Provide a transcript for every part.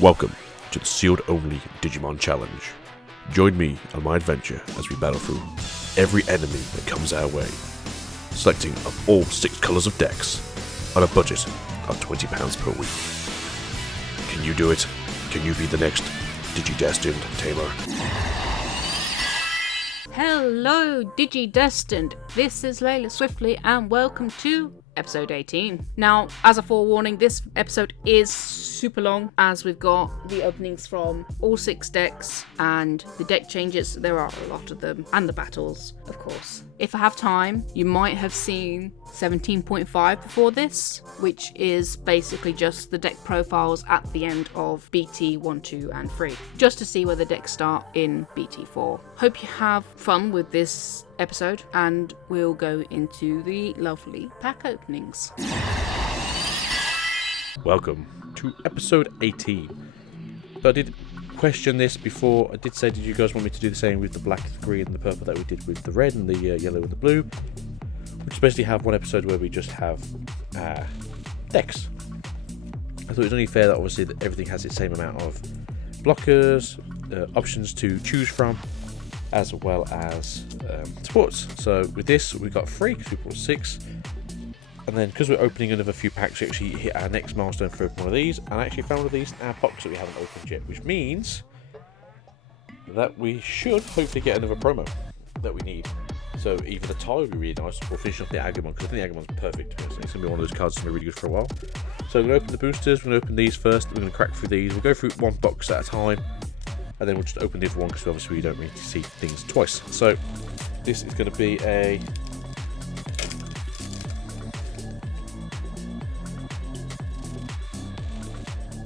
Welcome to the sealed only Digimon Challenge. Join me on my adventure as we battle through every enemy that comes our way, selecting of all 6 colours of decks on a budget of £20 per week. Can you do it? Can you be the next Digi-destined tamer? Hello, Digi-destined. This is Layla Swiftly and welcome to episode 18. Now, as a forewarning, this episode is super long as we've got the openings from all 6 decks and the deck changes. There are a lot of them, and the battles, of course. If I have time, you might have seen 17.5 before this, which is basically just the deck profiles at the end of BT 1, 2 and 3, just to see where the decks start in BT 4. Hope you have fun with this episode, and we'll go into the lovely pack openings. Welcome to episode 18. So I did question this before. I did say, did you guys want me to do the same with the black, the green and the purple that we did with the red and the yellow and the blue? Which is basically have one episode where we just have decks. I thought it was only fair that obviously that everything has its same amount of blockers, options to choose from, as well as supports. So with this we got 3 because we bought 6, and then because we're opening another few packs, we actually hit our next milestone for one of these, and I actually found one of these in our box that we haven't opened yet, which means that we should hopefully get another promo that we need. So either the tie would be really nice, or finish off the Agumon, because I think the Agumon's perfect. It's going to be one of those cards that's going to be really good for a while. So we're going to open the boosters, we're going to open these first, we're going to crack through these, we'll go through one box at a time, and then we'll just open the other one because obviously we don't need to see things twice. So this is going to be a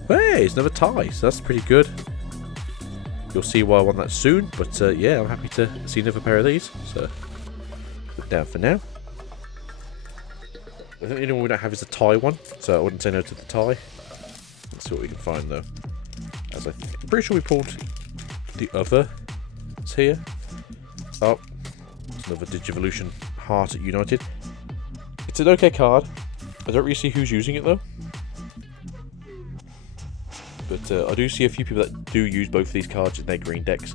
hey, it's another tie, so that's pretty good. You'll see why I want that soon, but yeah, I'm happy to see another pair of these. So put it down for now. I think the only one we don't have is the tie one, so I wouldn't say no to the tie. Let's see what we can find though. As I'm pretty sure we pulled the other. It's here. Oh, it's another Digivolution Heart at United. It's an okay card. I don't really see who's using it though. But I do see a few people that do use both of these cards in their green decks.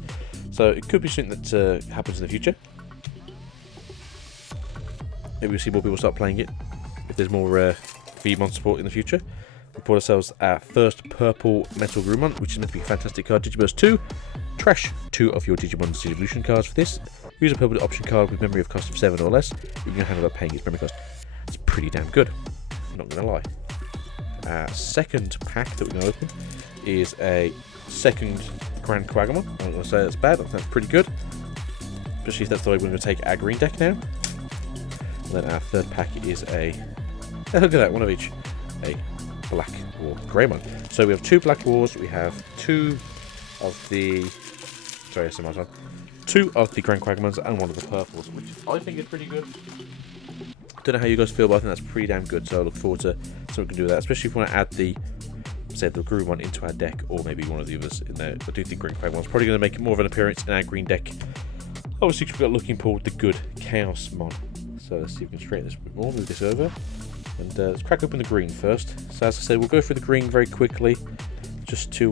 So it could be something that happens in the future. Maybe we'll see more people start playing it if there's more Venomous support in the future. We bought ourselves our first purple Metal Groomon, which is meant to be a fantastic card. Digiburst 2. Trash 2 of your Digimon's Digivolution cards for this. Use a purple option card with memory of cost of 7 or less. You can handle up paying its memory cost. It's pretty damn good. I'm not going to lie. Our second pack that we're going to open is a second Grand Quagamon. I'm not going to say that's bad. That's pretty good. Especially if that's the way we're going to take our green deck now. And then our third pack is a... look at that, one of each. A black or Greymon. So we have 2 black wars, we have 2 of the... sorry, I said my time. 2 of the Grand Quagamons and 1 of the purples, which I think is pretty good. Don't know how you guys feel, but I think that's pretty damn good. So I look forward to something we can do with that, especially if we want to add the, say, the Groomon into our deck, or maybe one of the others in there. I do think Grand Quagamon's probably going to make more of an appearance in our green deck. Obviously, we've got looking forward the good Chaos Mon. So let's see if we can straighten this a bit more. Move this over. And let's crack open the green first. So as I said, we'll go through the green very quickly, just to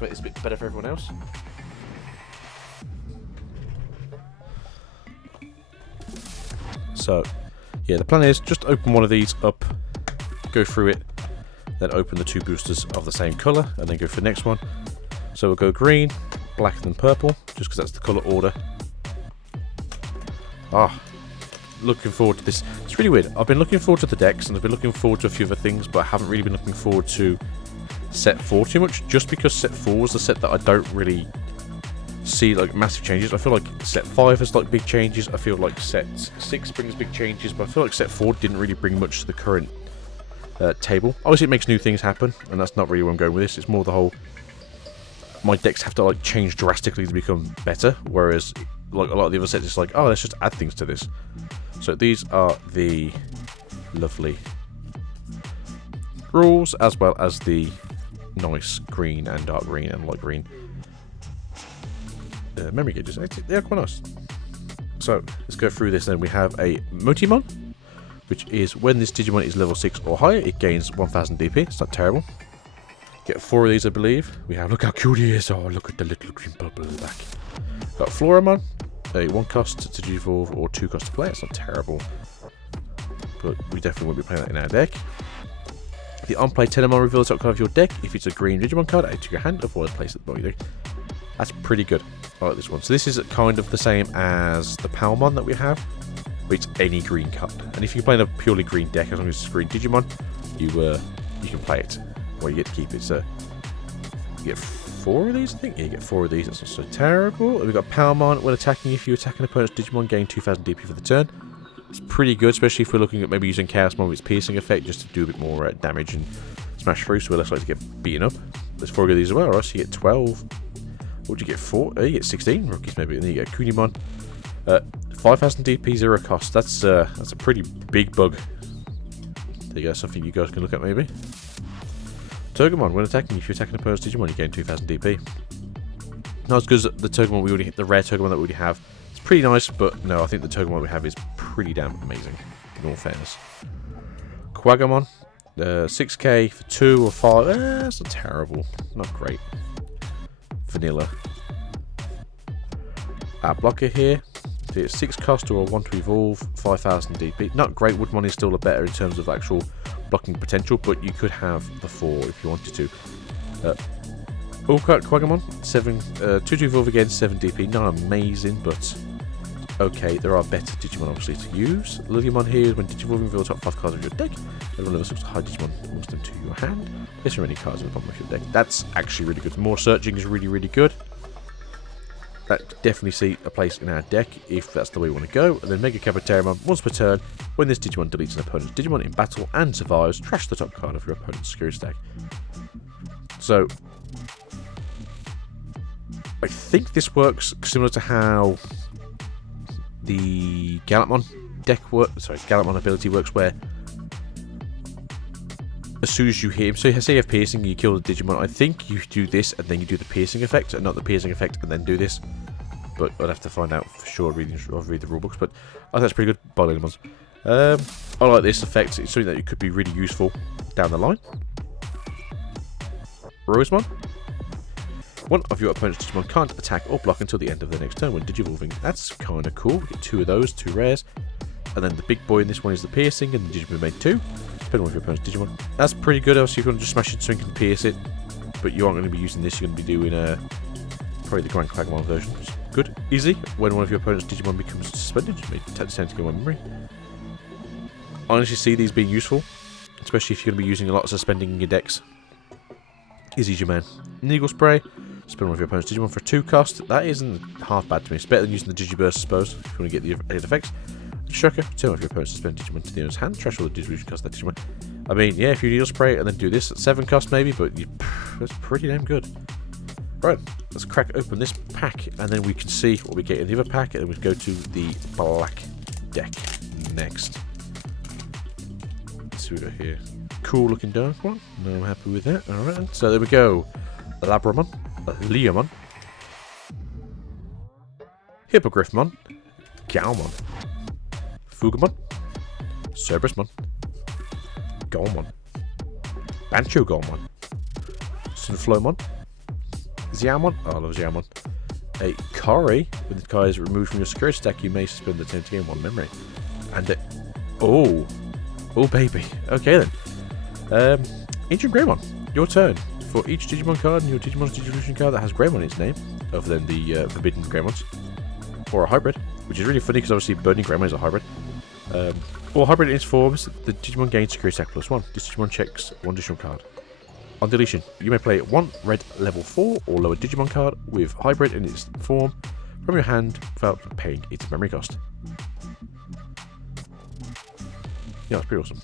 make this a bit better for everyone else. So yeah, the plan is just open one of these up, go through it, then open the 2 boosters of the same colour, and then go for the next one. So we'll go green, black, and purple, just because that's the colour order. Looking forward to this. It's really weird. I've been looking forward to the decks, and I've been looking forward to a few other things, but I haven't really been looking forward to set 4 too much, just because set 4 was a set that I don't really see like massive changes. I feel like set 5 has like big changes. I feel like set 6 brings big changes, but I feel like set 4 didn't really bring much to the current table. Obviously it makes new things happen, and that's not really where I'm going with this. It's more the whole, my decks have to like change drastically to become better, whereas like a lot of the other sets, it's like, oh, let's just add things to this. So these are the lovely rules, as well as the nice green and dark green and light green memory gauges. They're quite nice. So let's go through this then. We have a Motimon, which is when this Digimon is level 6 or higher, it gains 1000 DP. It's not terrible. Get 4 of these, I believe. We have, look how cute he is. Oh, look at the little green bubble in the back. Got Floramon, a 1 cost to evolve or 2 cost to play. It's not terrible, but we definitely won't be playing that in our deck. The unplayed Tenomon reveals the top card of your deck. If it's a green Digimon card, add it to your hand, avoid place at the bottom of your deck. That's pretty good. I like this one. So this is kind of the same as the Palmon that we have, but it's any green card. And if you're playing a purely green deck, as long as it's green Digimon, you can play it, or you get to keep it. So you get 4 of these, I think. Yeah, you get 4 of these. That's not so terrible. And we've got Palmon. When attacking, if you attack an opponent's Digimon, gain 2000 DP for the turn. It's pretty good, especially if we're looking at maybe using Chaosmon with its piercing effect just to do a bit more damage and smash through, so we're less likely to get beaten up. There's 4 of these as well, right? So you get 12. What would you get? 4? You get 16 rookies maybe, and then you get Kunimon. 5000 DP, 0 cost. That's a pretty big bug. There you go, something you guys can look at maybe. Turgomon, when attacking, if you attack an opponent's Digimon, you gain 2000 DP. Not as good as the Turgomon we already hit, the rare Turgomon that we already have. It's pretty nice, but no, I think the Turgomon we have is pretty damn amazing, in all fairness. Quagamon, 6k for 2 or 5. That's not terrible. Not great. Vanilla. Our blocker here. It's 6 cost or a 1 to evolve, 5000 DP. Not great. Woodmon is still a better in terms of actual blocking potential, but you could have the 4 if you wanted to. Quagamon, 2 to evolve again, 7 DP. Not amazing, but okay. There are better Digimon obviously to use. Liliamon here is when Digivolving reveal the top 5 cards of your deck. Everyone level 6 high Digimon moves them to your hand. Place your any cards at the bottom of your deck. That's actually really good. More searching is really, really good. That definitely see a place in our deck if that's the way we want to go. And then Mega Capateramon, once per turn, when this Digimon deletes an opponent's Digimon in battle and survives, trash the top card of your opponent's security stack. So I think this works similar to how the Gallantmon deck works. Sorry, Gallantmon ability works, where as soon as you hit him, so say you have piercing and you kill the Digimon, I think you do this and then you do the piercing effect, and not the piercing effect and then do this. But I'd have to find out for sure. Read the rulebooks, but I think that's pretty good. Biologimons. I like this effect. It's something that could be really useful down the line. Rosemon. One of your opponent's Digimon can't attack or block until the end of the next turn when Digivolving. That's kind of cool. We get 2 of those, 2 rares. And then the big boy in this one is the piercing, and the Digimon made 2. Depending on your opponent's Digimon. That's pretty good, else you're going to just smash it so you can pierce it. But you aren't going to be using this, you're going to be doing probably the Grand Quagmon version. Good. Easy. When one of your opponent's Digimon becomes suspended, you may take the time to go on memory. I honestly see these being useful, especially if you're going to be using a lot of suspending in your decks. Easy, your man. Needle Spray. Spend one of your opponent's Digimon for 2 cost. That isn't half bad to me. It's better than using the Digiburst, I suppose, if you want to get the added effects. Shocker. Turn off your opponent's suspended Digimon to the owner's hand. Trash all the distribution cost of that Digimon. I mean, yeah, if you Needle Spray and then do this at 7 cost maybe, but that's pretty damn good. Right, let's crack open this pack, and then we can see what we get in the other pack, and then we go to the black deck next. Let's see what we got here. Cool looking dark one. No, I'm happy with that. Alright, so there we go. Labramon, Leomon, Hippogriffmon, Galmon, Fugamon, Cerberusmon, Golmon, Bancho Golmon, Sunflowmon, Xiaomon, oh, I love Xiaomon, a Kari, when the card is removed from your security stack, you may suspend the turn to gain 1 memory, and oh baby, okay then, Ancient Greymon, your turn. For each Digimon card and your Digimon's Digivolution card that has Greymon in its name, other than the Forbidden Greymons, or a hybrid, which is really funny because obviously Burning Greymon is a hybrid. Or hybrid in its forms, the Digimon gains security stack +1. This Digimon checks 1 additional card. On deletion, you may play 1 red level 4 or lower Digimon card with hybrid in its form from your hand without paying its memory cost. Yeah, that's pretty awesome.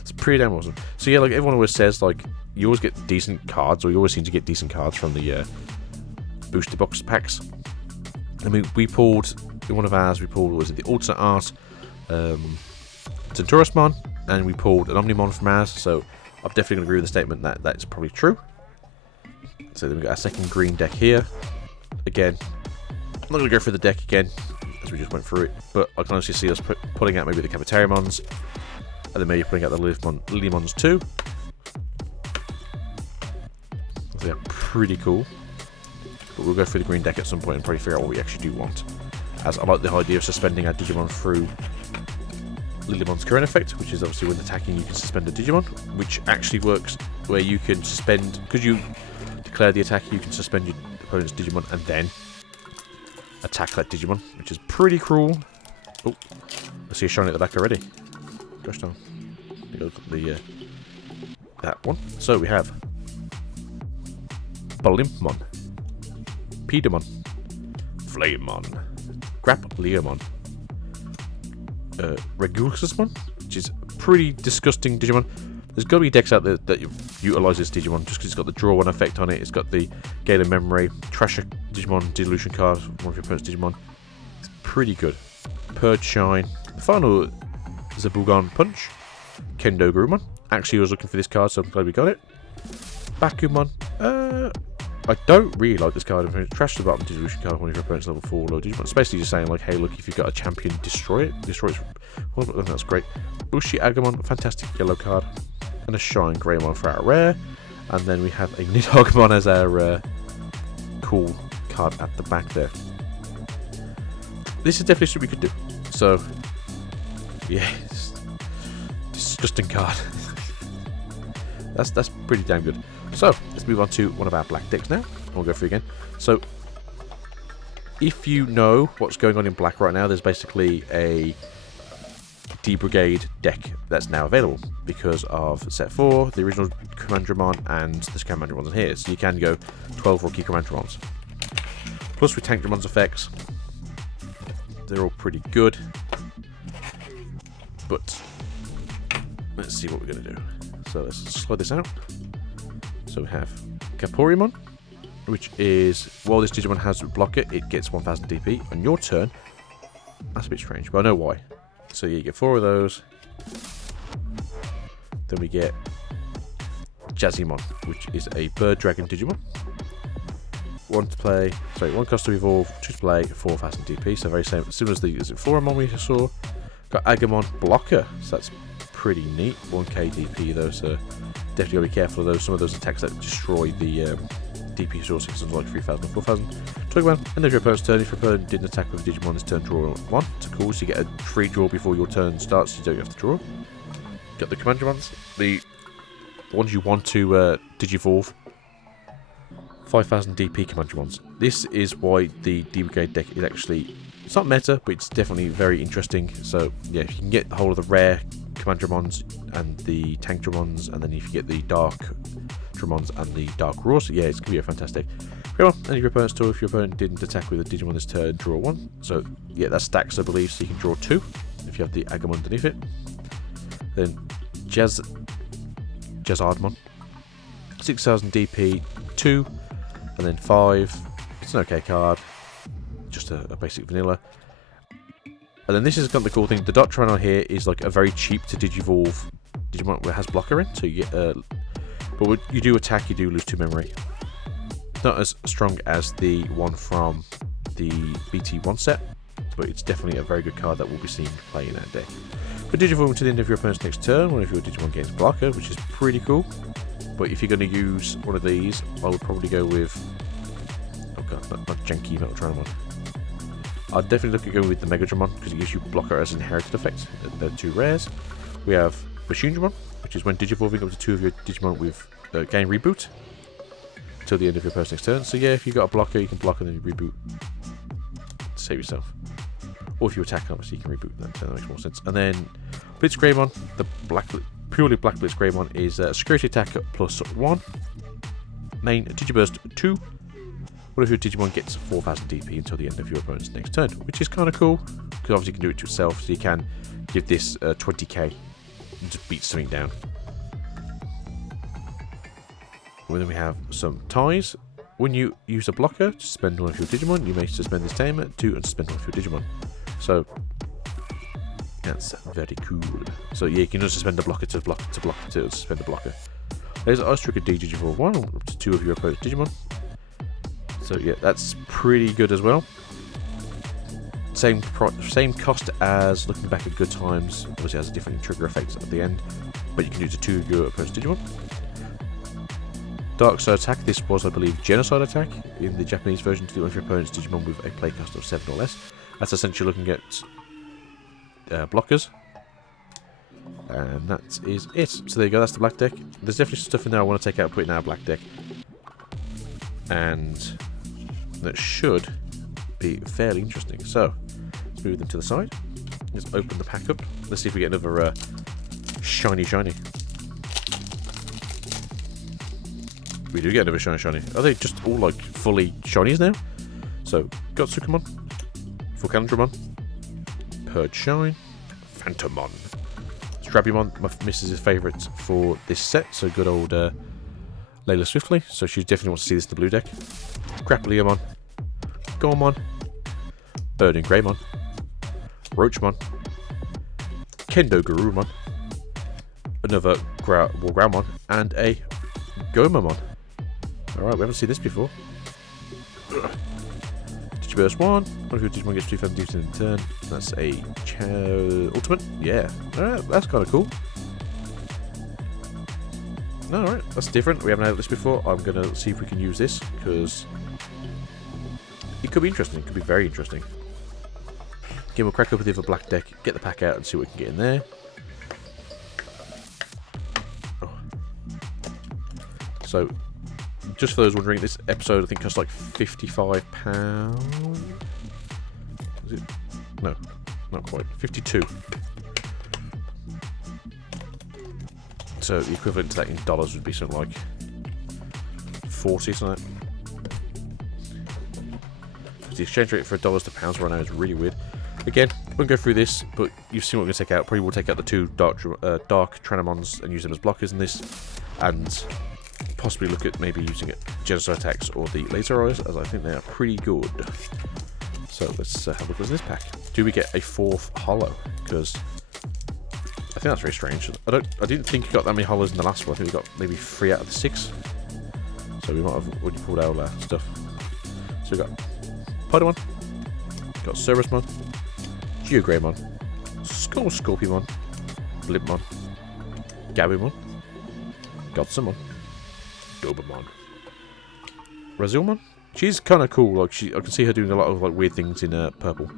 It's pretty damn awesome. So yeah, like everyone always says, like, you always get decent cards, or you always seem to get decent cards from the booster box packs. I mean, we pulled, in one of ours, was it the Alternate Art Centaurusmon, and we pulled an Omnimon from ours, so I'm definitely going to agree with the statement that that's probably true. So then we've got our second green deck here. Again, I'm not going to go through the deck again, as we just went through it. But I can honestly see us putting out maybe the Capitarimons, and then maybe putting out the Lilymons too. So yeah, pretty cool. But we'll go through the green deck at some point and probably figure out what we actually do want. As I like the idea of suspending our Digimon through Lilymon's current effect, which is obviously when attacking you can suspend a Digimon, which actually works where you can suspend, because you declare the attack, you can suspend your opponent's Digimon and then attack that Digimon, which is pretty cruel. Oh, I see a shiny at the back already. Gosh darn. Look at the that one. So we have Balimpmon, Pedamon, Flamemon, Grappleomon, Regulusmon, which is a pretty disgusting Digimon. There's got to be decks out there that utilise this Digimon just because it's got the draw one effect on it. It's got the gain of memory, trash a Digimon, dilution card, one of your opponent's Digimon. It's pretty good. Purge Shine. The final Zabugan Punch, Kendo Grumon. Actually, I was looking for this card, so I'm glad we got it. Bakumon. I don't really like this card. Trash the bottom dilution card, one of your opponent's level 4 low Digimon. It's basically just saying, like, hey, look, if you've got a champion, destroy it. Destroy it. Well, that's great. Bushi Agamon, fantastic yellow card. And a Shine Greymon for our rare. And then we have a Nidhoggmon as our cool card at the back there. This is definitely something we could do. So, yeah, disgusting card. That's pretty damn good. So, let's move on to one of our black decks now. We'll go through again. So, if you know what's going on in black right now, there's basically a D-Brigade deck that's now available because of set 4, the original Commandramon, and the Commandramons in here. So you can go 12 Rocky Commandramons. Plus with Tankdramon's effects, they're all pretty good. But let's see what we're going to do. So let's slide this out. So we have Caporiamon, which is, while this Digimon has blocker, it gets 1000 DP on your turn. That's a bit strange, but I know why. So yeah, you get 4 of those. Then we get Jazzymon, which is a Bird Dragon Digimon. One cost to evolve, 2 to play, 4000 DP. So very same, similar as the Foramon we saw. Got Agamon Blocker, so that's pretty neat. 1k DP though, so definitely gotta be careful of those. Some of those attacks that destroy the DP sources, something like 3000 or 4000. Talk about end of your opponent's turn. If your opponent didn't attack with a Digimon this turn, draw 1. It's cool, so you get a free draw before your turn starts, so you don't have to draw. Got the Commandramons, the ones you want to Digivolve. 5000 DP Commandramons. This is why the D-Brigade deck is actually, it's not meta, but it's definitely very interesting. So yeah, if you can get the whole of the rare Commandramons and the Tankdramons, and then if you get the Dark Dramons and the Dark Roars, yeah, it's going to be a fantastic. Come on, and your opponent's tool. If your opponent didn't attack with a Digimon this turn, draw 1. So yeah, that stacks, I believe, so you can draw 2 if you have the Agamon underneath it. Then Jazzardmon, 6000 DP, 2, and then 5. It's an okay card, just a basic vanilla. And then this has got the cool thing. The dot triangle here is like a very cheap to Digivolve Digimon where it has blocker in, so you get but when you do attack, you do lose 2 memory. Not as strong as the one from the BT1 set, but it's definitely a very good card that will be seen play in that deck. But Digivolve to the end of your opponent's next turn, one of your Digimon gains blocker, which is pretty cool. But if you're going to use one of these, I would probably go with, oh god, not janky Metal Trinomon. I'd definitely look at going with the Megadramon because it gives you blocker as an inherited effect. They're 2 rares. We have Machindramon, which is when Digivolving up to 2 of your Digimon with gain reboot till the end of your opponent's next turn. So yeah, if you got a blocker, you can block and then you reboot to save yourself. Or if you attack, obviously you can reboot that. So that makes more sense. And then Blitz Greymon, the purely black Blitz Greymon is security attack at +1. Main Digiburst 2. What if your Digimon gets 4000 DP until the end of your opponent's next turn, which is kind of cool because obviously you can do it to yourself, so you can give this 20k and just beat something down. And then we have some ties. When you use a blocker to suspend one of your Digimon, you may suspend this tamer to unsuspend one of your Digimon. So that's very cool. So yeah, you can just suspend a blocker to suspend a blocker. There's Ice Trigger D Digivolve 1 up to 2 of your opponent's Digimon. So yeah, that's pretty good as well. Same cost as looking back at good times. Obviously, it has a different trigger effect at the end, but you can use it to your opponent's Digimon. Dark Side Attack. This was, I believe, Genocide Attack in the Japanese version, to do with your opponent's Digimon with a play cost of 7 or less. That's essentially looking at blockers. And that is it. So there you go, that's the black deck. There's definitely stuff in there I want to take out and put in our black deck. And that should be fairly interesting. So, let's move them to the side. Let's open the pack up. Let's see if we get another shiny. We do get another shiny. Are they just all like fully shinies now? So, got Sukamon, Volcandramon, Purge Shine, Phantomon, Strabumon, my missus' favourite for this set, so good old Layla Swiftly, so she definitely wants to see this in the blue deck. Grappleomon, Gormon, Erdington Greymon, Roachmon, Kendo Garurumon, another Wargroundmon, and a Gomamon. Alright, we haven't seen this before. Digiburst 1. One of your Digimon gets 2 further duties in turn. That's a ultimate. Yeah. Alright, that's kind of cool. Alright, that's different. We haven't had this before. I'm going to see if we can use this, because it could be interesting. It could be very interesting. Again, we'll crack up with the other black deck, get the pack out and see what we can get in there. Oh. So, just for those wondering, this episode I think costs like £55. Is it? No, not quite. 52. So the equivalent to that in dollars would be something like 40, something like that. The exchange rate for dollars to pounds right now is really weird. Again, we won't go through this, but you've seen what we're going to take out. Probably we'll take out the 2 dark Tranamons and use them as blockers in this, and possibly look at maybe using it Genocide Attacks or the Laser Eyes, as I think they are pretty good. So let's have a look at this pack. Do we get a 4th holo? Because I think that's very strange. I didn't think we got that many holos in the last one. I think we got maybe 3 out of the 6. So we might have already pulled out all our stuff. So we got Pydamon, got Ceresmon, Geogreymon, Scorpiumon, Blimpmon, Gabumon, Godsamon, Dobamon, Razilmon. She's kind of cool. Like I can see her doing a lot of like weird things in purple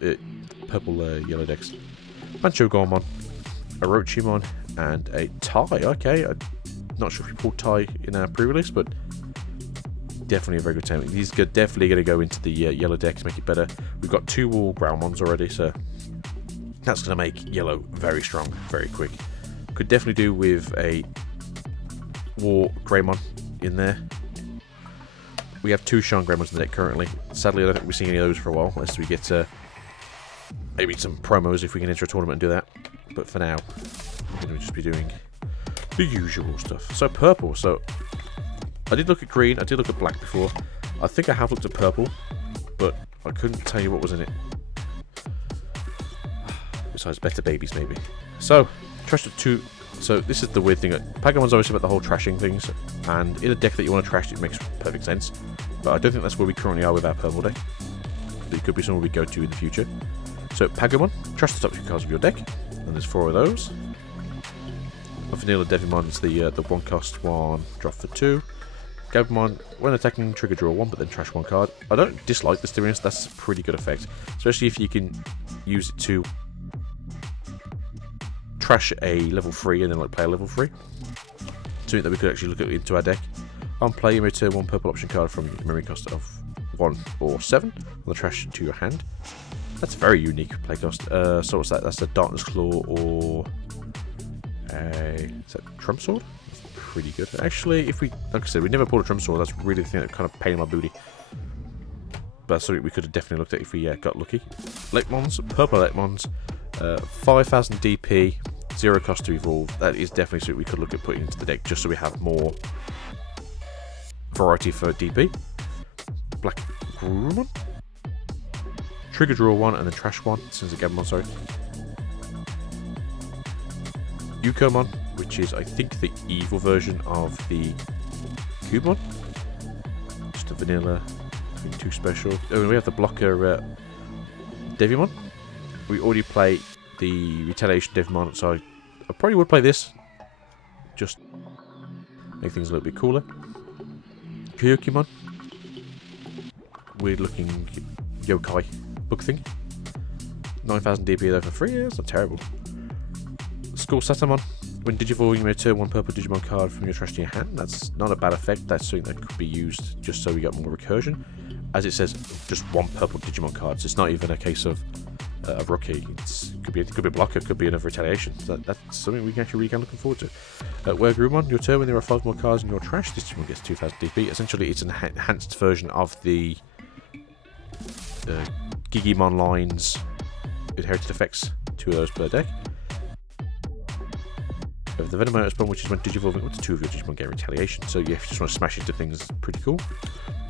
yellow decks. Mancho Gormon, a Orochimon, and a Tai. Okay, I'm not sure if we pulled Tai in our pre-release, but definitely a very good timing. These are definitely going to go into the yellow deck to make it better. We've got 2 Wargroundmons already, so that's going to make yellow very strong, very quick. Could definitely do with a War Greymon in there. We have 2 Shine Greymons in the deck currently. Sadly, I don't think we're seeing any of those for a while, unless we get maybe some promos if we can enter a tournament and do that. But for now, we're going to just be doing the usual stuff. So purple. So I did look at green. I did look at black before. I think I have looked at purple, but I couldn't tell you what was in it. Besides better babies, maybe. So trashed at 2. So this is the weird thing. Pagamon's obviously about the whole trashing things, and in a deck that you want to trash, it makes perfect sense. But I don't think that's where we currently are with our purple deck. But it could be somewhere we go to in the future. So Pagamon, trash the top 2 cards of your deck, and there's 4 of those. A Vanilla Devimon is the 1 cost 1, drop for 2. Gabumon, when attacking, trigger draw 1, but then trash 1 card. I don't dislike this, to be honest. That's a pretty good effect, especially if you can use it to trash a level 3 and then like play a level 3. Something that we could actually look at into our deck. On play, you may turn 1 purple option card from your memory cost of 1 or 7 on the trash to your hand. That's very unique play cost. So what's that? That's a Darkness Claw or is that Trump Sword? That's pretty good. Actually, if we, like I said, we never pulled a Trump Sword. That's really the thing that kind of pain in my booty. But that's something we could have definitely looked at if we got lucky. Lekmons, purple Lekmons, 5,000 DP, 0 cost to evolve. That is definitely something we could look at putting into the deck just so we have more variety for DP. Black Grumon. Trigger draw 1 and then trash 1 since again Gabumon, sorry. Yukomon, which is I think the evil version of the Cubemon. Just a vanilla, nothing too special. Oh, and we have the blocker Devimon. We already play the Retaliation Devimon, so I probably would play this. Just make things a little bit cooler. Kyokimon. Weird looking yokai book thing. 9,000 DP there for free, yeah, that's not terrible. Skull Satamon. When Digivolving, you may turn one purple Digimon card from your trash to your hand. That's not a bad effect, that's something that could be used just so we get more recursion. As it says, just one purple Digimon card, so it's not even a case of a rookie. It could be a blocker, could be another retaliation. So that's something we can actually really looking forward to. Wergrumon, your turn when there are 5 more cards in your trash, this Digimon gets 2,000 DP. Essentially, it's an enhanced version of the Gigimon lines inherited effects, 2 of those per deck. We have the Venomous bomb, which is when Digivolving up to 2 of your Digimon get retaliation. So yeah, if you just want to smash into things, it's pretty cool.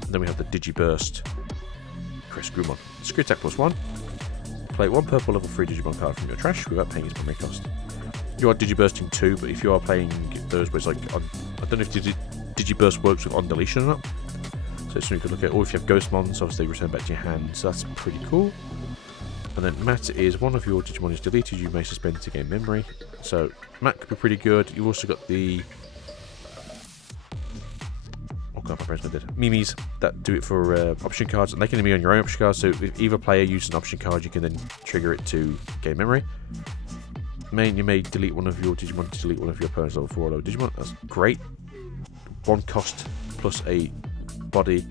And then we have the Digiburst Grumon. Screw attack +1. Play 1 purple level 3 Digimon card from your trash without paying its memory cost. You are Digibursting 2, but if you are playing those where it's like I don't know if Digiburst works with on deletion or not. So it's something you could look at. Or if you have Ghostmons, obviously return back to your hand. So that's pretty cool. And then Mat is one of your Digimon is deleted, you may suspend to gain memory. So Mat could be pretty good. You've also got the my brain's not dead. Mimis that do it for option cards, and they can be on your own option cards. So if either player uses an option card, you can then trigger it to gain memory. Main, you may delete one of your Digimon to delete one of your opponent's level 4 or low Digimon. That's great. 1 cost plus a body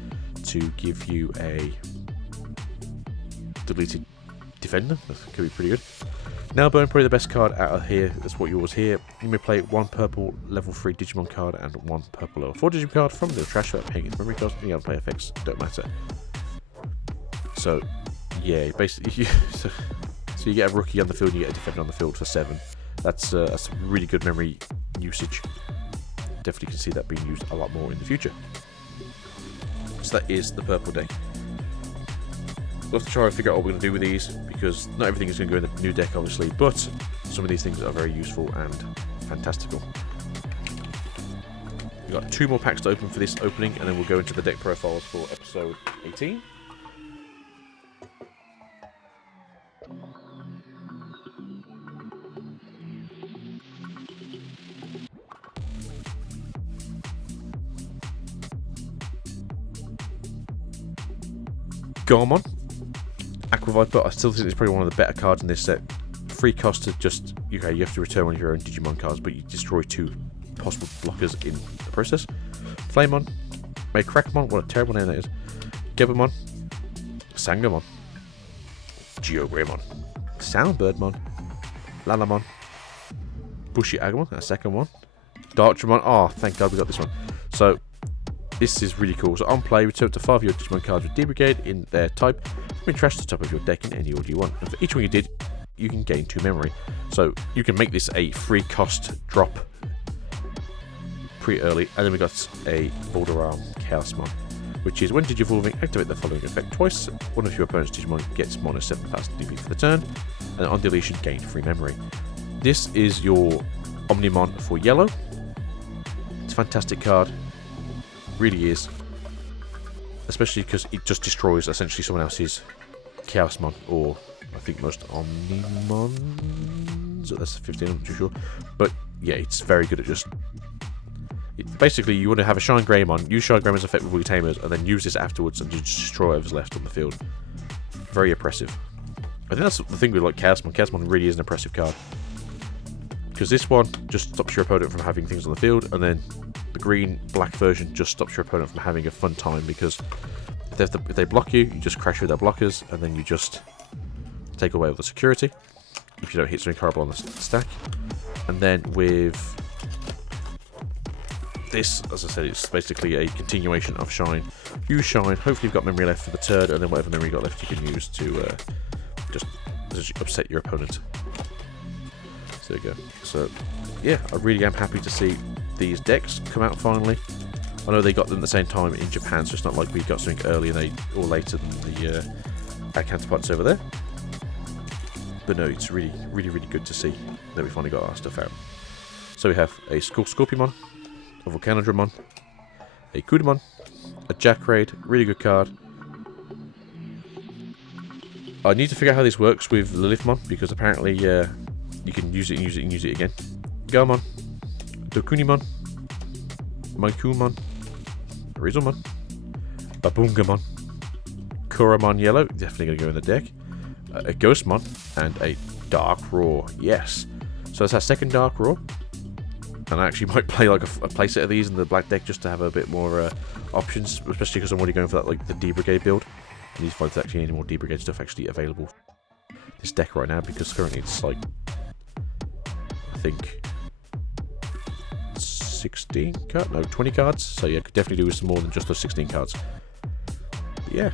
to give you a deleted defender. That could be pretty good. Nailbone, probably the best card out of here. That's what yours here. You may play 1 purple level 3 Digimon card and 1 purple level 4 Digimon card from the trash without paying its memory cost. Any other play effects don't matter. So, yeah, basically, so you get a rookie on the field and you get a defender on the field for 7. That's really good memory usage. Definitely can see that being used a lot more in the future. So that is the purple deck. We'll have to try and figure out what we're going to do with these, because not everything is going to go in the new deck, obviously, but some of these things are very useful and fantastical. We've got 2 more packs to open for this opening, and then we'll go into the deck profiles for episode 18. Garmon. Aqua Viper, I still think it's probably one of the better cards in this set. Free cost to just, okay, you have to return one of your own Digimon cards, but you destroy 2 possible blockers in the process. Flamemon, Crackmon, what a terrible name that is. Gebamon, Sangamon, Geogreymon, Soundbirdmon, Lalamon, Bushy Agumon, that's the second one. Dartramon, oh, thank God we got this one. So, this is really cool. So on play, return up to 5 of your Digimon cards with D-Brigade in their type. You can trash the top of your deck in any order you want. And for each one you did, you can gain 2 memory. So you can make this a free cost drop pretty early. And then we got a Volderam Chaosmon, which is when Digivolving, activate the following effect twice. One of your opponent's Digimon gets minus 7,000 DP for the turn. And on deletion, gain free memory. This is your Omnimon for yellow. It's a fantastic card. Really is, especially because it just destroys essentially someone else's Chaosmon, or I think most Omnimons. That's 15, I'm not too sure, but yeah, it's very good at just. Basically, you want to have a Shine Greymon, use Shine Greymon's effect with all your tamers, and then use this afterwards and just destroy whatever's left on the field. Very oppressive. I think that's the thing with like Chaosmon. Chaosmon really is an oppressive card, because this one just stops your opponent from having things on the field, and then the green-black version just stops your opponent from having a fun time, because if they block you, you just crash with their blockers, and then you just take away all the security if you don't hit something horrible on the stack. And then with this, as I said, it's basically a continuation of Shine. Use Shine, hopefully you've got memory left for the turn, and then whatever memory you got left you can use to just upset your opponent. So there you go. So yeah, I really am happy to see these decks come out finally. I know they got them at the same time in Japan, so it's not like we got something early and they or later than the our counterparts over there. But no, it's really good to see that we finally got our stuff out. So we have a Scorpiomon, a Volcanodramon, a Kudamon, a Jackraid, really good card. I need to figure out how this works with Lilithmon, because apparently you can use it and use it and use it again. Garmon, Dokunimon, Maikumon, Rizomon, Babungamon, Kuramon Yellow, definitely going to go in the deck, a Ghostmon, and a Dark Roar, yes. So that's our second Dark Roar. And I actually might play like a playset of these in the black deck just to have a bit more options, especially because I'm already going for that, like the D Brigade build. I need to find if there's actually any more D Brigade stuff actually available this deck right now, because currently it's like, I think 16 cards, no, 20 cards. So yeah, could definitely do with some more than just those 16 cards. But yeah,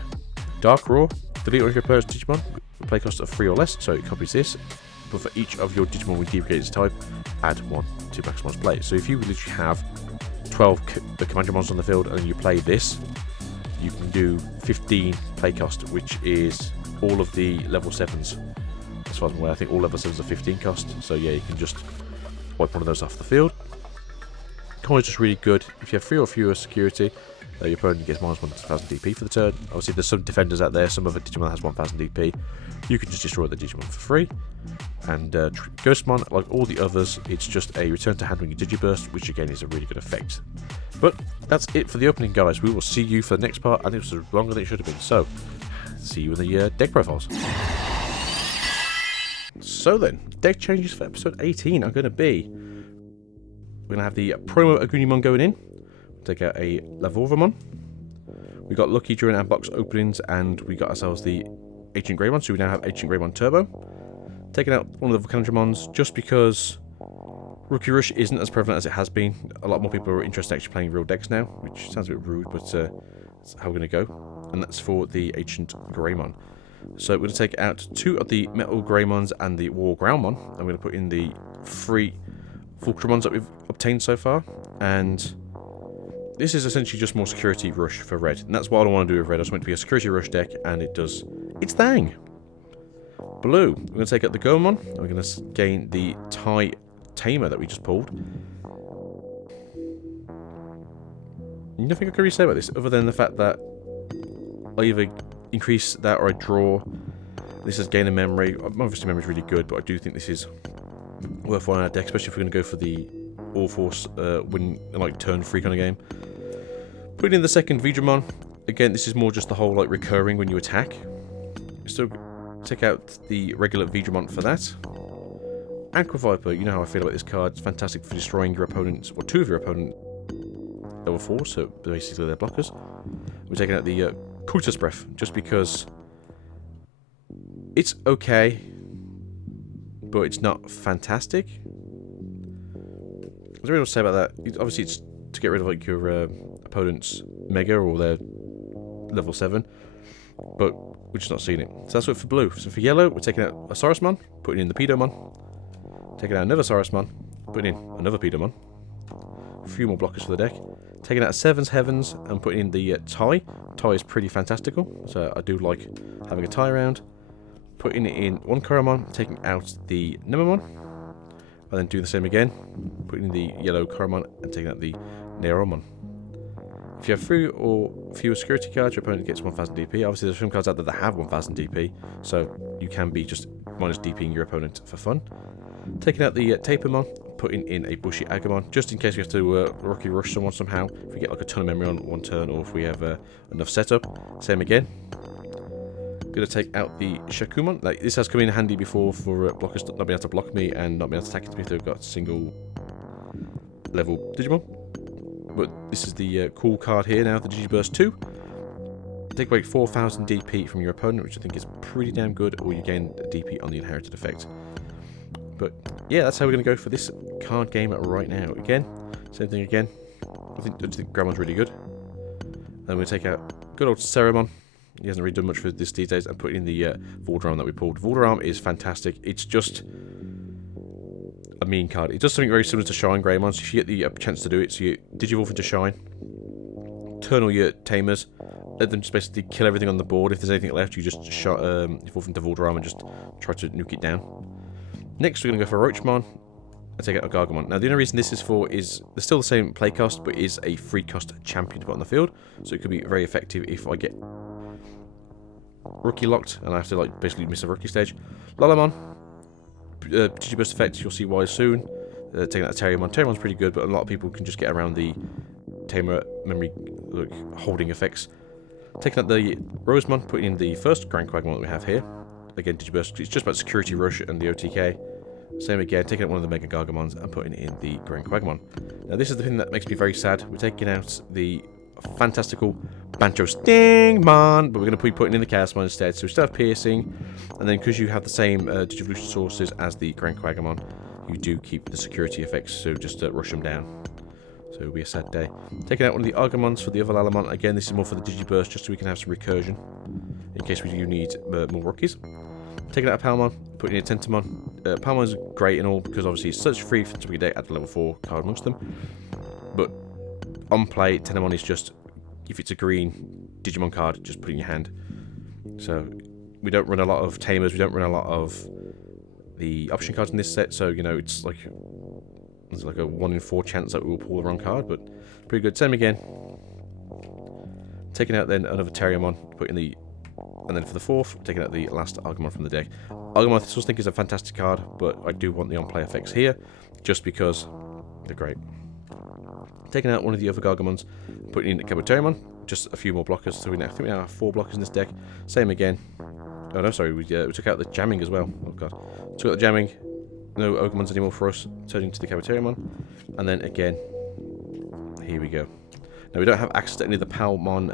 Dark Roar, delete all your opponent's Digimon, play cost of 3 or less, so it copies this. But for each of your Digimon with D Brigade's type, add 1 to Maximon's play. So if you literally have 12 Commander Mons on the field and you play this, you can do 15 play cost, which is all of the level 7s. As far as I'm aware, I think all level 7s are 15 cost. So yeah, you can just wipe one of those off the field. Coin is just really good. If you have 3 or fewer security, your opponent gets minus 1000 DP for the turn. Obviously, there's some defenders out there. Some of the Digimon that has 1000 DP. You can just destroy the Digimon for free. And Ghostmon, like all the others, it's just a return to hand when you Digiburst, which again is a really good effect. But that's it for the opening, guys. We will see you for the next part. I think it was longer than it should have been. So, see you in the deck profiles. So then, deck changes for episode 18 are going to be... We're going to have the promo Agunimon going in. Take out a Lavorvamon. We got lucky during our box openings, and we got ourselves the Ancient Greymon, so we now have Ancient Greymon Turbo. Taking out one of the Volcanodramons just because Rookie Rush isn't as prevalent as it has been. A lot more people are interested in actually playing real decks now, which sounds a bit rude, but that's how we're going to go. And that's for the Ancient Greymon. So we're going to take out 2 of the Metal Greymons and the War Groundmon. I'm going to put in the 3 Fulcramons that we've obtained so far, and this is essentially just more security rush for red, and that's what I want to do with red. I just want it to be a security rush deck, and it does its thing. Blue, we're going to take out the Gomon, and we're going to gain the Tai Tamer that we just pulled. Nothing I can really say about this, other than the fact that I either increase that or I draw. This is gain a memory. Obviously, memory is really good, but I do think this is worth one in our deck, especially if we're going to go for the All Force win, like turn 3 kind of game. Putting in the second Venomous. Again, this is more just the whole like recurring when you attack. Still take out the regular Venomous for that. Aqua Viper, you know how I feel about this card. It's fantastic for destroying your opponents, or 2 of your opponent level 4, so basically they're blockers. We're taking out the Kutas Breath, just because it's okay, but it's not fantastic. What's really to say about that? Obviously, it's to get rid of like your opponent's Mega or their level 7, but we're just not seeing it. So that's what for blue. So for yellow, we're taking out a Saurusmon, putting in the Pedomon, taking out another Saurusmon, putting in another Pedomon. A few more blockers for the deck. Taking out 7's Heavens and putting in the Tai. Tai is pretty fantastical, so I do like having a Tai around. Putting in 1 Kuramon, taking out the Nemamon, and then doing the same again, putting in the yellow Kuramon and taking out the Neuromon. If you have 3 or fewer security cards, your opponent gets 1000 DP. Obviously, there's some cards out there that have 1000 DP, so you can be just minus DPing your opponent for fun. Taking out the Tapermon, putting in a Bushy Agumon, just in case we have to Rocky Rush someone somehow, if we get like a ton of memory on one turn, or if we have enough setup. Same again. Going to take out the Shakumon. Like, this has come in handy before for blockers not being able to block me and not being able to attack me if they've got single level Digimon. But this is the cool card here now, the Digiburst 2. Take away 4000 DP from your opponent, which I think is pretty damn good, or you gain DP on the inherited effect. But yeah, that's how we're going to go for this card game right now. Again, same thing again. I think Grandma's really good. Then we'll take out good old Ceramon. He hasn't really done much for this these days, and put in the Voldarm that we pulled. Voldarm is fantastic. It's just a mean card. It does something very similar to Shine Greymon, so if you get the chance to do it, so you Digivolve into Shine, turn all your Tamers, let them just basically kill everything on the board. If there's anything left, you just evolve into Voldarm and just try to nuke it down. Next, we're going to go for Roachmon and take out a Gargamon. Now, the only reason this is for is there's still the same play cost, but is a free cost champion to put on the field, so it could be very effective if I get rookie locked, and I have to like basically miss a rookie stage. Lalamon, Digiburst effect, you'll see why soon. Taking out the Terriermon. Terriermon's pretty good, but a lot of people can just get around the Tamer memory holding effects. Taking out the Rosemon, putting in the first Grand Quagmon that we have here. Again, Digiburst, it's just about Security Rush and the OTK. Same again, taking out one of the Mega Gargamons and putting in the Grand Quagmon. Now this is the thing that makes me very sad. We're taking out the fantastical Bancho Stingmon, but we're going to be putting in the Chaosmon instead. So we still have Piercing, and then because you have the same Digivolution sources as the Grand Quagmon, you do keep the security effects, so just rush them down. So it'll be a sad day. Taking out one of the Argamons for the other Lalamon. Again, this is more for the Digiburst, just so we can have some recursion, in case we do need more rookies. Taking out a Palmon, putting in a Tentamon. Palmon is great and all, because obviously it's such free for we get at the level 4 card amongst them. But on play, Tentamon is just, if it's a green Digimon card, just put it in your hand. So we don't run a lot of Tamers, we don't run a lot of the option cards in this set, so you know it's like a 1 in 4 chance that we will pull the wrong card, but pretty good. Same again. Taking out then another Terriermon, putting the, and then for the 4th, taking out the last Argamon from the deck. Argamon I still think is a fantastic card, but I do want the on-play effects here, just because they're great. Taking out one of the other Gargamons, putting in a Kabuterimon, just a few more blockers, so I think we now have 4 blockers in this deck. Same again. Oh no, sorry, we took out the Jamming as well. Oh god. Took out the Jamming. No Ogremons anymore for us. Turning to the Kabuterimon. And then again, here we go. Now we don't have access to any of the Palmon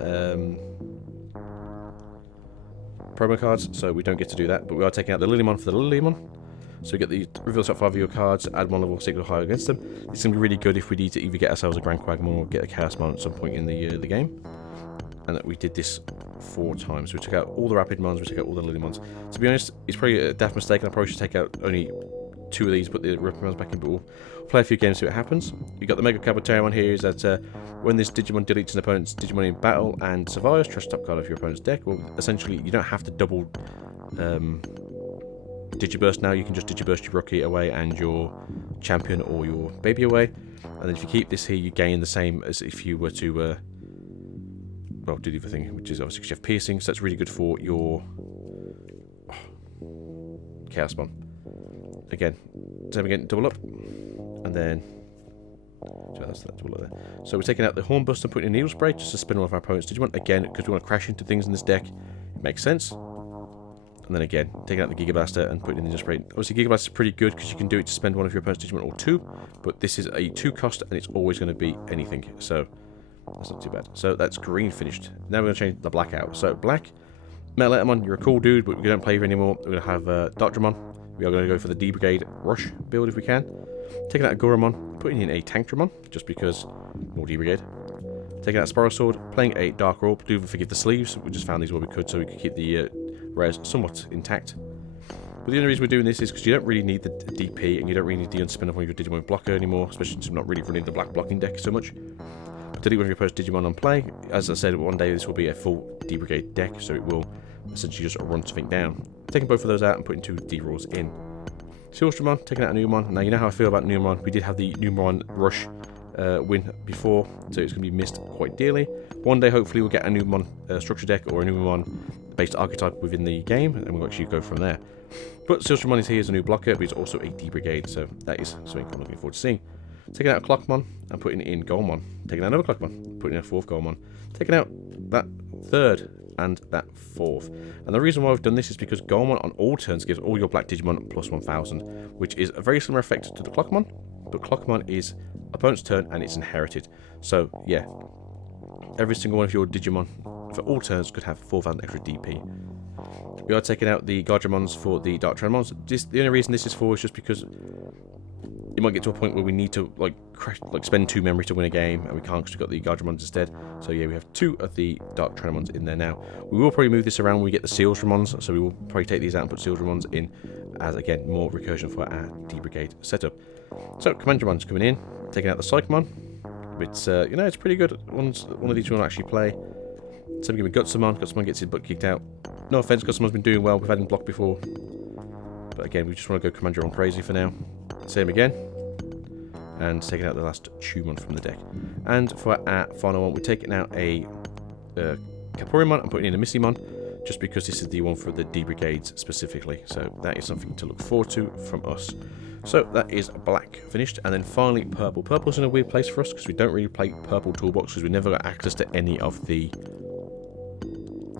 promo cards, so we don't get to do that. But we are taking out the Lilymon for the Lilymon. So we get the reveal the top 5 of your cards, add 1 level 6 or higher against them. It's going to be really good if we need to either get ourselves a Grand Quagmon or get a Chaosmon at some point in the game. And that we did this 4 times. We took out all the Rapidmons, we took out all the Lilymons. To be honest, it's probably a daft mistake, and I probably should take out only 2 of these, put the Rapidmons back in, but we'll play a few games, see what happens. You got the Mega Kabuterimon here, is that when this Digimon deletes an opponent's Digimon in battle and survives, trash top card of your opponent's deck. Well, essentially, you don't have to double Digiburst now. You can just Digiburst your Rookie away and your Champion or your Baby away. And then if you keep this here, you gain the same as if you were to well, do the other thing, which is obviously because you have Piercing, so that's really good for your Chaosmon. Again, same again, double up, and then so that's that double up there. So we're taking out the Hornbuster, putting in Needle Spray just to spin all of our opponent's Digimon again, because we want to crash into things in this deck. It makes sense. And then again, taking out the Giga Blaster and putting in the Needle Spray. Obviously, Giga Blaster is pretty good because you can do it to spend one of your opponent's Digimon or 2, but this is a 2 cost and it's always going to be anything. So that's not too bad. So that's green finished. Now we're going to change the black out. So black, Metal Etamon, you're a cool dude, but we don't play you anymore. We're going to have Darkdramon. We are going to go for the D Brigade Rush build if we can. Taking out a Goramon, putting in a Tankdramon, just because more D Brigade. Taking out a Spiral Sword, playing a Dark Orb. Do forgive the sleeves. We just found these where we could, so we could keep the rares somewhat intact. But the only reason we're doing this is because you don't really need the DP, and you don't really need the unspin of one of your Digimon blocker anymore, especially since we're not really running the black blocking deck so much. Delete one of your opponent's Digimon on play. As I said, one day this will be a full D Brigade deck, so it will essentially just run something down. Taking both of those out and putting 2 D-Rolls in. Sealstramon, taking out a Numon. Now you know how I feel about Numon. We did have the Numon Rush win before, so it's going to be missed quite dearly. One day hopefully we'll get a Numon structure deck or a Numon based archetype within the game, and we'll actually go from there. But Sealstramon is here as a new blocker, but he's also a D Brigade, so that is something I'm looking forward to seeing. Taking out a Clockmon and putting in Golemon. Taking out another Clockmon, putting in a 4th Golemon. Taking out that 3rd and that 4th. And the reason why we've done this is because Golemon on all turns gives all your black Digimon plus 1000, which is a very similar effect to the Clockmon, but Clockmon is opponent's turn and it's inherited. So yeah, every single one of your Digimon for all turns could have 4000 extra DP. We are taking out the Guardiamons for the Dark Trenmons. The only reason this is for is just because it might get to a point where we need to spend 2 memory to win a game, and we can't because we've got the Guardiamons instead. So yeah, we have 2 of the Dark Trenmons in there now. We will probably move this around when we get the Sealstramons, so we will probably take these out and put Sealstramons in as, again, more recursion for our D Brigade setup. So Commandramon's coming in, taking out the Psychomon. It's, you know, it's pretty good. One of these we want to actually play. Same give me Gutsamon. Gutsamon gets his butt kicked out. No offense, Gutsamon's been doing well. We've had him blocked before. But again, we just want to go Commandramon crazy for now. Same again. And taking out the last Tumon from the deck. And for our final one, we're taking out a Caporimon and putting in a Missymon. just because this is the one for the D brigades specifically. So that is something to look forward to from us. So that is black finished, and then finally purple. Purple's in a weird place for us because we don't really play purple toolbox because we never got access to any of the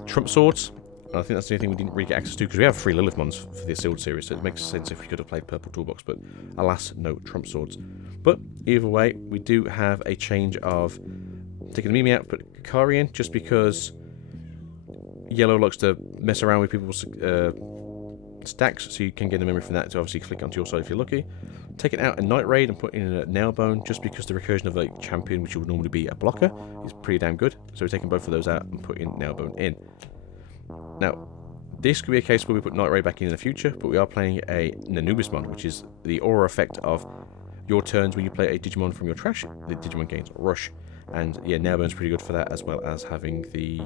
trump swords. And I think that's the only thing we didn't really get access to because we have 3 Lilithmons for the Sealed series, so it makes sense if we could have played purple toolbox, but alas, no trump swords. But either way, we do have a change of taking the Mimi out, put Kari in, just because yellow likes to mess around with people's stacks, so you can get the memory from that to obviously click onto your side if you're lucky. Taking out a Night Raid and put in a Nailbone, just because the recursion of a champion, which would normally be a blocker, is pretty damn good. So we're taking both of those out and putting Nailbone in. Now, this could be a case where we put Night Raid back in the future, but we are playing a Anubismon, which is the aura effect of your turns when you play a Digimon from your trash. The Digimon gains Rush, and yeah, Nailbone's pretty good for that, as well as having the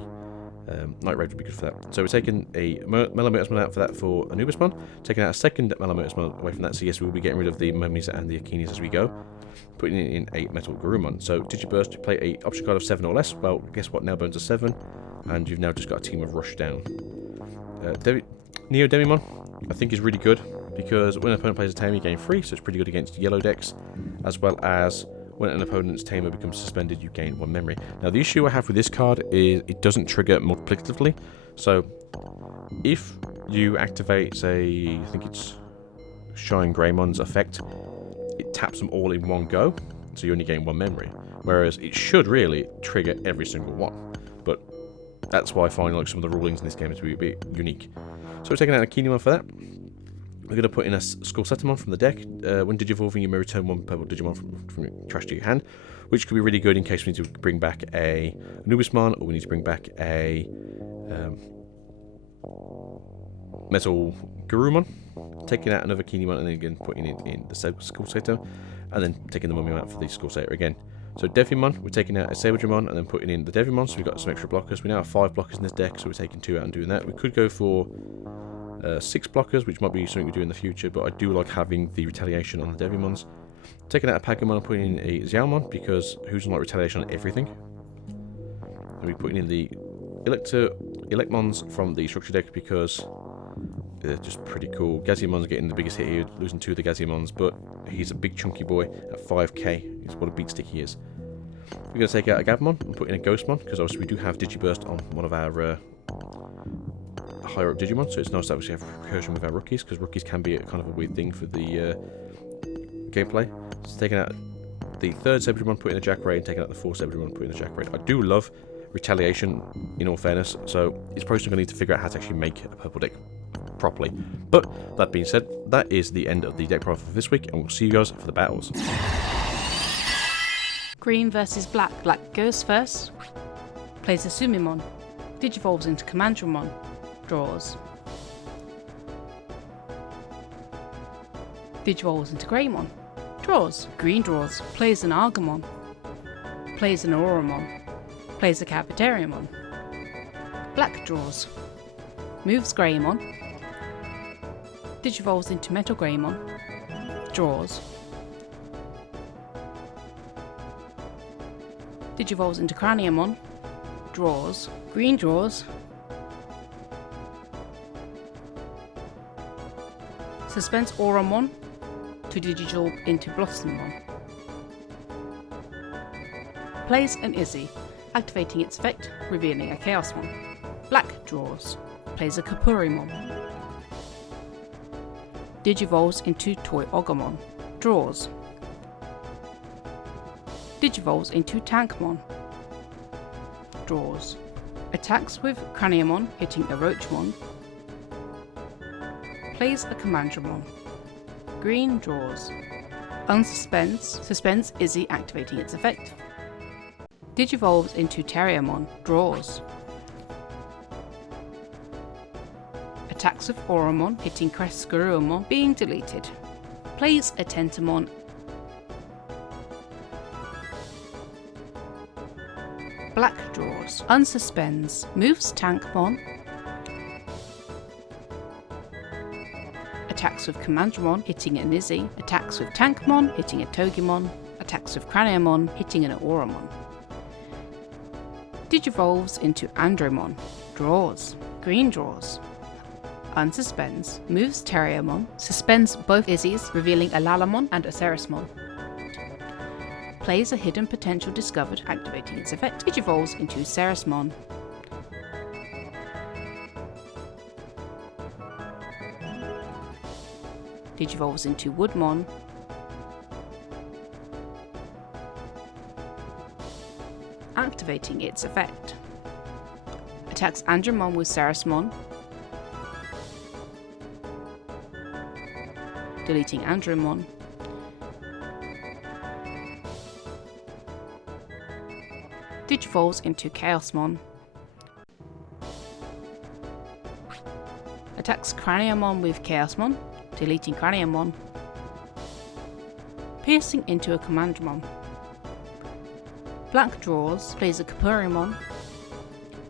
Night Raid would be good for that. So we're taking a Melamotusmon out for that for Anubismon, taking out a second Melamotusmon away from that, so yes, we will be getting rid of the Mummies and the Akinis as we go, putting it in a Metal Garurumon. So Digiburst, you play a option card of 7 or less. Well, guess what, Nailbone's a 7, and you've now just got a team of Rush down. Neo Demimon, I think is really good, because when an opponent plays a Tamer, you gain 3, so it's pretty good against yellow decks, as well as when an opponent's Tamer becomes suspended, you gain 1 memory. Now, the issue I have with this card is it doesn't trigger multiplicatively. So, if you activate, say, I think it's Shine Greymon's effect, it taps them all in one go, so you only gain 1 memory. Whereas it should really trigger every single one. But that's why I find like some of the rulings in this game to be a bit unique. So we're taking out a Kinemon for that. We're going to put in a Skullsetamon from the deck. When Digivolving, you may return 1 purple Digimon from your trash to your hand, which could be really good in case we need to bring back a Anubismon, or we need to bring back a Metal Garurumon. Taking out another Kinemon and then again putting it in the Skullsetamon, and then taking the Mummy out for the Skullsetamon again. So Devimon, we're taking out a Saberdramon and then putting in the Devimon, so we've got some extra blockers. We now have 5 blockers in this deck, so we're taking 2 out and doing that. We could go for 6 blockers, which might be something we do in the future, but I do like having the retaliation on the Devimons. Taking out a Pagamon and putting in a Xiaomon, because who's not retaliation on everything? And we're putting in the Elecmons from the structure deck because they're just pretty cool. Gaziamon's getting the biggest hit here, losing 2 of the Gaziamons, but he's a big chunky boy at 5k. He's what a beat stick he is. We're going to take out a Gabmon and put in a Ghostmon, because obviously we do have Digiburst on one of our higher up Digimon, so it's nice that we have recursion with our rookies, because rookies can be kind of a weird thing for the gameplay. So taking out the 3rd Saberdramon, putting in a Jack Ray, and taking out the 4th Saberdramon, putting in a Jack Ray. I do love retaliation, in all fairness, so it's probably still going to need to figure out how to actually make a purple deck properly. But that being said, that is the end of the deck profile for this week, and we'll see you guys for the battles. Green versus black. Black goes first. Plays a Sumimon. Digivolves into Commandramon. Draws. Digivolves into Greymon. Draws. Green draws. Plays an Argamon. Plays an Auramon. Plays a Cafeteriamon. Black draws. Moves Greymon. Digivolves into Metal Greymon. Draws. Digivolves into Craniamon. Draws. Green draws. Suspends Auramon to Digivolve into Blossomon. Plays an Izzy, activating its effect, revealing a Chaosmon. Black draws. Plays a Kapurimon. Digivolves into Toy Ogamon. Draws. Digivolves into Tankmon. Draws. Attacks with Craniamon, hitting a Roachmon. Plays a Commandramon. Green draws. Unsuspends. Suspends Izzy, activating its effect. Digivolves into Terriermon. Draws. Attacks with Auramon, hitting Crescaruamon, being deleted. Plays a Tentamon. Black draws. Unsuspends. Moves Tankmon. Attacks with Commandramon, hitting an Izzy. Attacks with Tankmon, hitting a Togimon. Attacks with Craniamon, hitting an Auramon. Digivolves into Andromon. Draws. Green draws. Unsuspends. Moves Terriermon. Suspends both Izzies, revealing a Lalamon and a Ceresmon. Plays a hidden potential discovered, activating its effect, which evolves into Ceresmon. Digivolves into Woodmon. Activating its effect. Attacks Andromon with Ceresmon. Deleting Andromon. Digivolves into Chaosmon. Attacks Craniamon with Chaosmon, deleting Craniamon. Piercing into a Commandmon. Black draws, plays a Capurimon.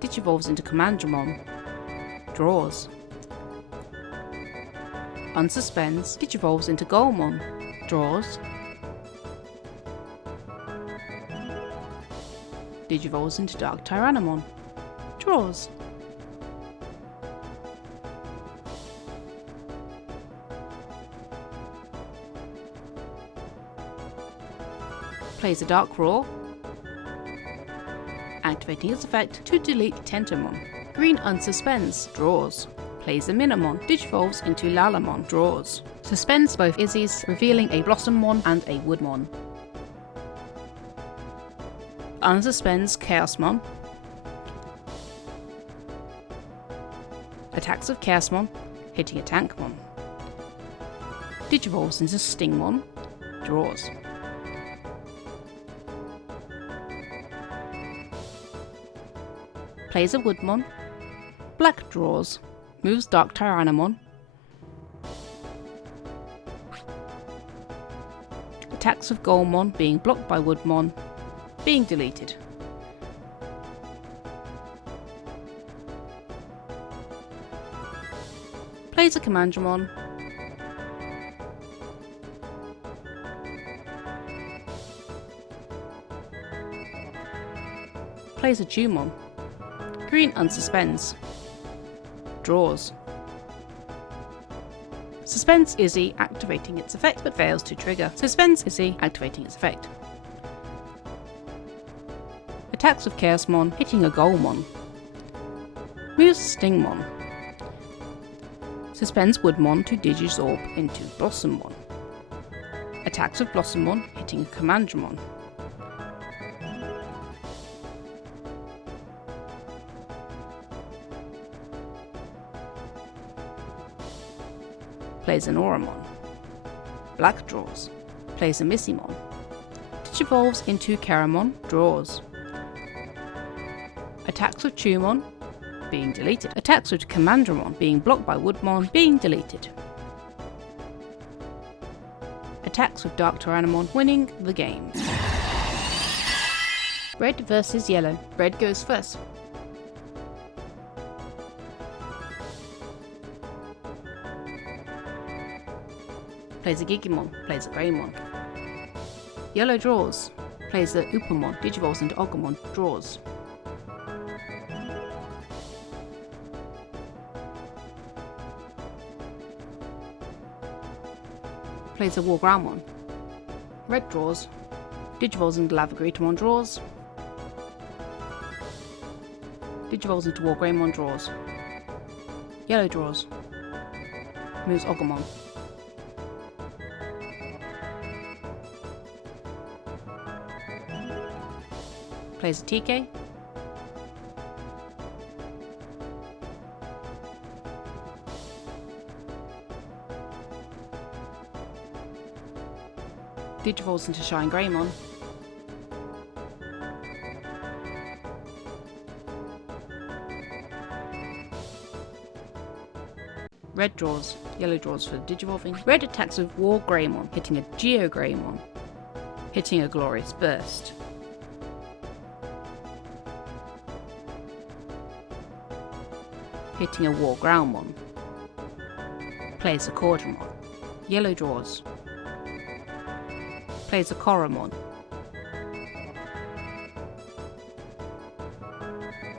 Digivolves into Commandramon. Draws. Unsuspends, digivolves into Golemon. Draws. Digivolves into Dark Tyrannomon. Draws. Plays a Dark Roar, activating its effect to delete Tentomon. Green unsuspends, draws. Plays a Minamon, digivolves into Lalamon, draws. Suspends both Izzies, revealing a Blossommon and a Woodmon. Unsuspends Chaosmon. Attacks of Chaosmon, hitting a Tankmon. Digivolves into Stingmon, draws. Plays a Woodmon. Black draws. Moves Dark Tyrannomon. Attacks of Golemon being blocked by Woodmon, being deleted. Plays a Commandramon. Plays a Jumon. Green unsuspends. Draws. Suspends Izzy, activating its effect, but fails to trigger. Suspends Izzy, activating its effect. Attacks with Chaosmon, hitting a Golemon. Moves Stingmon. Suspends Woodmon to Digisorb into Blossommon. Attacks with Blossommon, hitting a Commandramon. Plays an Auramon. Black draws. Plays a Missimon. Digivolves into Keramon, draws. Attacks with Tumon, being deleted. Attacks with Commandramon, being blocked by Woodmon, being deleted. Attacks with Dark Tyrannomon, winning the game. Red versus yellow. Red goes first. Plays a Gigimon, plays a Greymon. Yellow draws. Plays the Upamon, digivolves into Agumon, draws. Plays a Wargroundmon. Red draws. Digivolves into Lavagritamon, draws. Digivolves into Wargreymon, draws. Yellow draws. Moves Agumon. Plays a TK. Digivolves into Shine Greymon. Red draws, yellow draws for Digivolving. Red attacks with War Greymon, hitting a Geo Greymon, hitting a Glorious Burst. Hitting a Wargroundmon. Plays a Cordramon. Yellow draws. Plays a Coromon.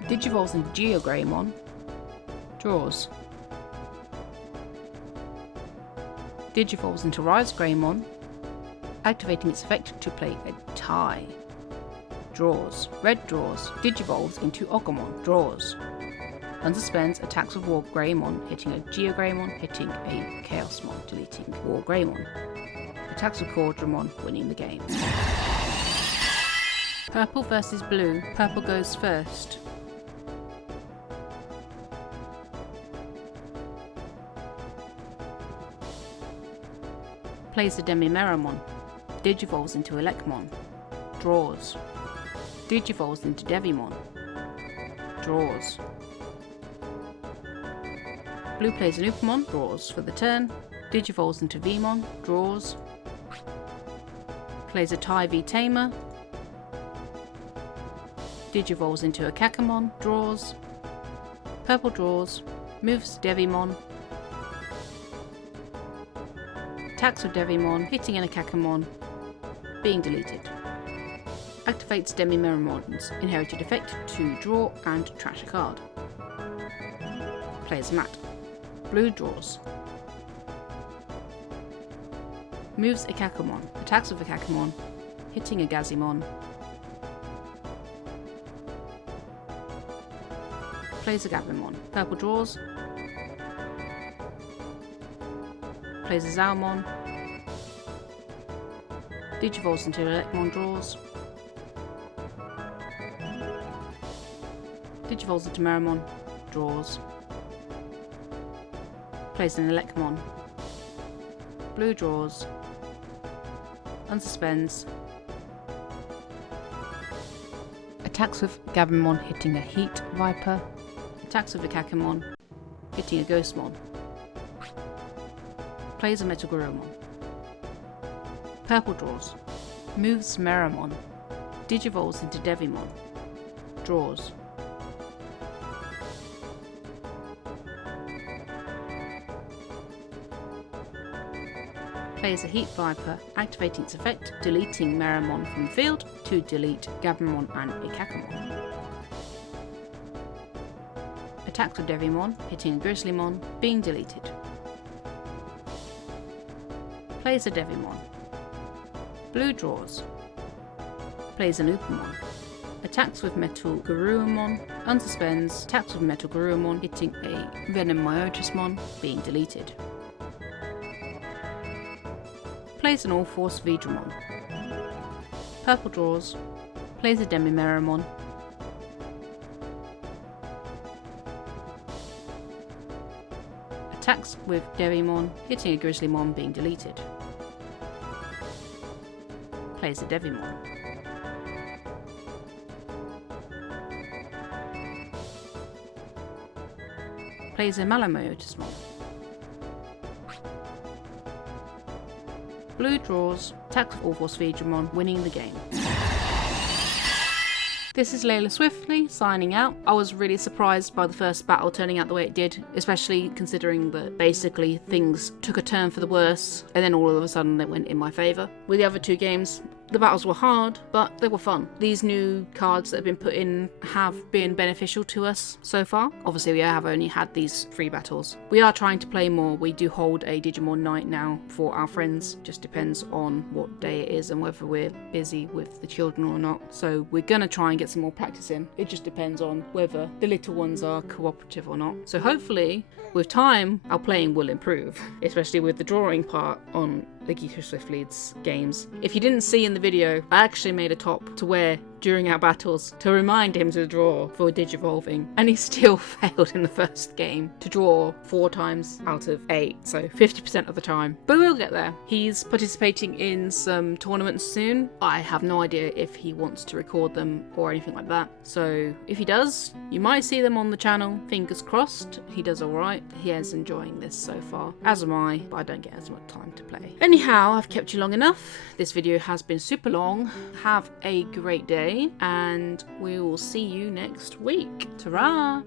Digivolves into Geogreymon. Draws. Digivolves into Rise Greymon, activating its effect to play a tie. Draws. Red draws. Digivolves into Agumon. Draws. Unsuspends, attacks with War Greymon, hitting a Giga Greymon, hitting a Chaosmon, deleting War Greymon. Attacks with Quadramon, winning the game. Purple versus blue. Purple goes first. Plays the Demi-Meramon. Digivolves into Elecmon. Draws. Digivolves into Devimon. Draws. Blue plays an Upamon. Draws for the turn. Digivolves into Vmon. Draws. Plays a Tai V Tamer. Digivolves into a Kakamon. Draws. Purple draws. Moves Devimon. Attacks with Devimon, hitting in a Kakamon, being deleted. Activates Demi-Meramon's inherited effect to draw and trash a card. Plays Mat. Blue draws. Moves a Kakamon, attacks with a Kakamon, hitting a Gazimon. Plays a Gabumon. Purple draws. Plays a Zalmon. Digivolves into Elecmon. Draws. Digivolves into Meramon. Draws. Plays an Elecmon. Blue draws. Unsuspends. Attacks with Gabumon, hitting a Heat Viper. Attacks with a Kakamon, hitting a Ghostmon. Plays a Metal Garurumon. Purple draws. Moves Meramon. Digivolves into Devimon. Draws. Plays a Heat Viper, activating its effect, deleting Meramon from the field to delete Gabumon and a Kakamon. Attacks with Devimon, hitting a Grizzlymon, being deleted. Plays a Devimon. Blue draws. Plays an Upamon. Attacks with Metal Garurumon, unsuspends, attacks with Metal Garurumon, hitting a Venomous, being deleted. Plays an All-Force Veedramon. Purple draws. Plays a Demi-Meramon. Attacks with Devimon, hitting a Grizzlymon, being deleted. Plays a Devimon. Plays a Malamotismon. Blue draws, attacks with All-Force Veedramon, winning the game. This is Layla Swiftly, signing out. I was really surprised by the first battle turning out the way it did, especially considering that basically things took a turn for the worse, and then all of a sudden they went in my favour. With the other two games, the battles were hard, but they were fun. These new cards that have been put in have been beneficial to us so far. Obviously, we have only had these 3 battles. We are trying to play more. We do hold a Digimon night now for our friends. Just depends on what day it is and whether we're busy with the children or not. So we're going to try and get some more practice in. It just depends on whether the little ones are cooperative or not. So hopefully, with time, our playing will improve, especially with the drawing part on the Giga Swiftly's games. If you didn't see in the video, I actually made a top to wear during our battles to remind him to draw for Digivolving, and he still failed in the first game to draw 4 times out of 8, so 50% of the time. But we'll get there. He's participating in some tournaments soon. I have no idea if he wants to record them or anything like that, so if he does, you might see them on the channel. Fingers crossed he does alright. He is enjoying this so far, as am I, but I don't get as much time to play. Anyhow, I've kept you long enough. This video has been super long. Have a great day, and we will see you next week. Ta-ra!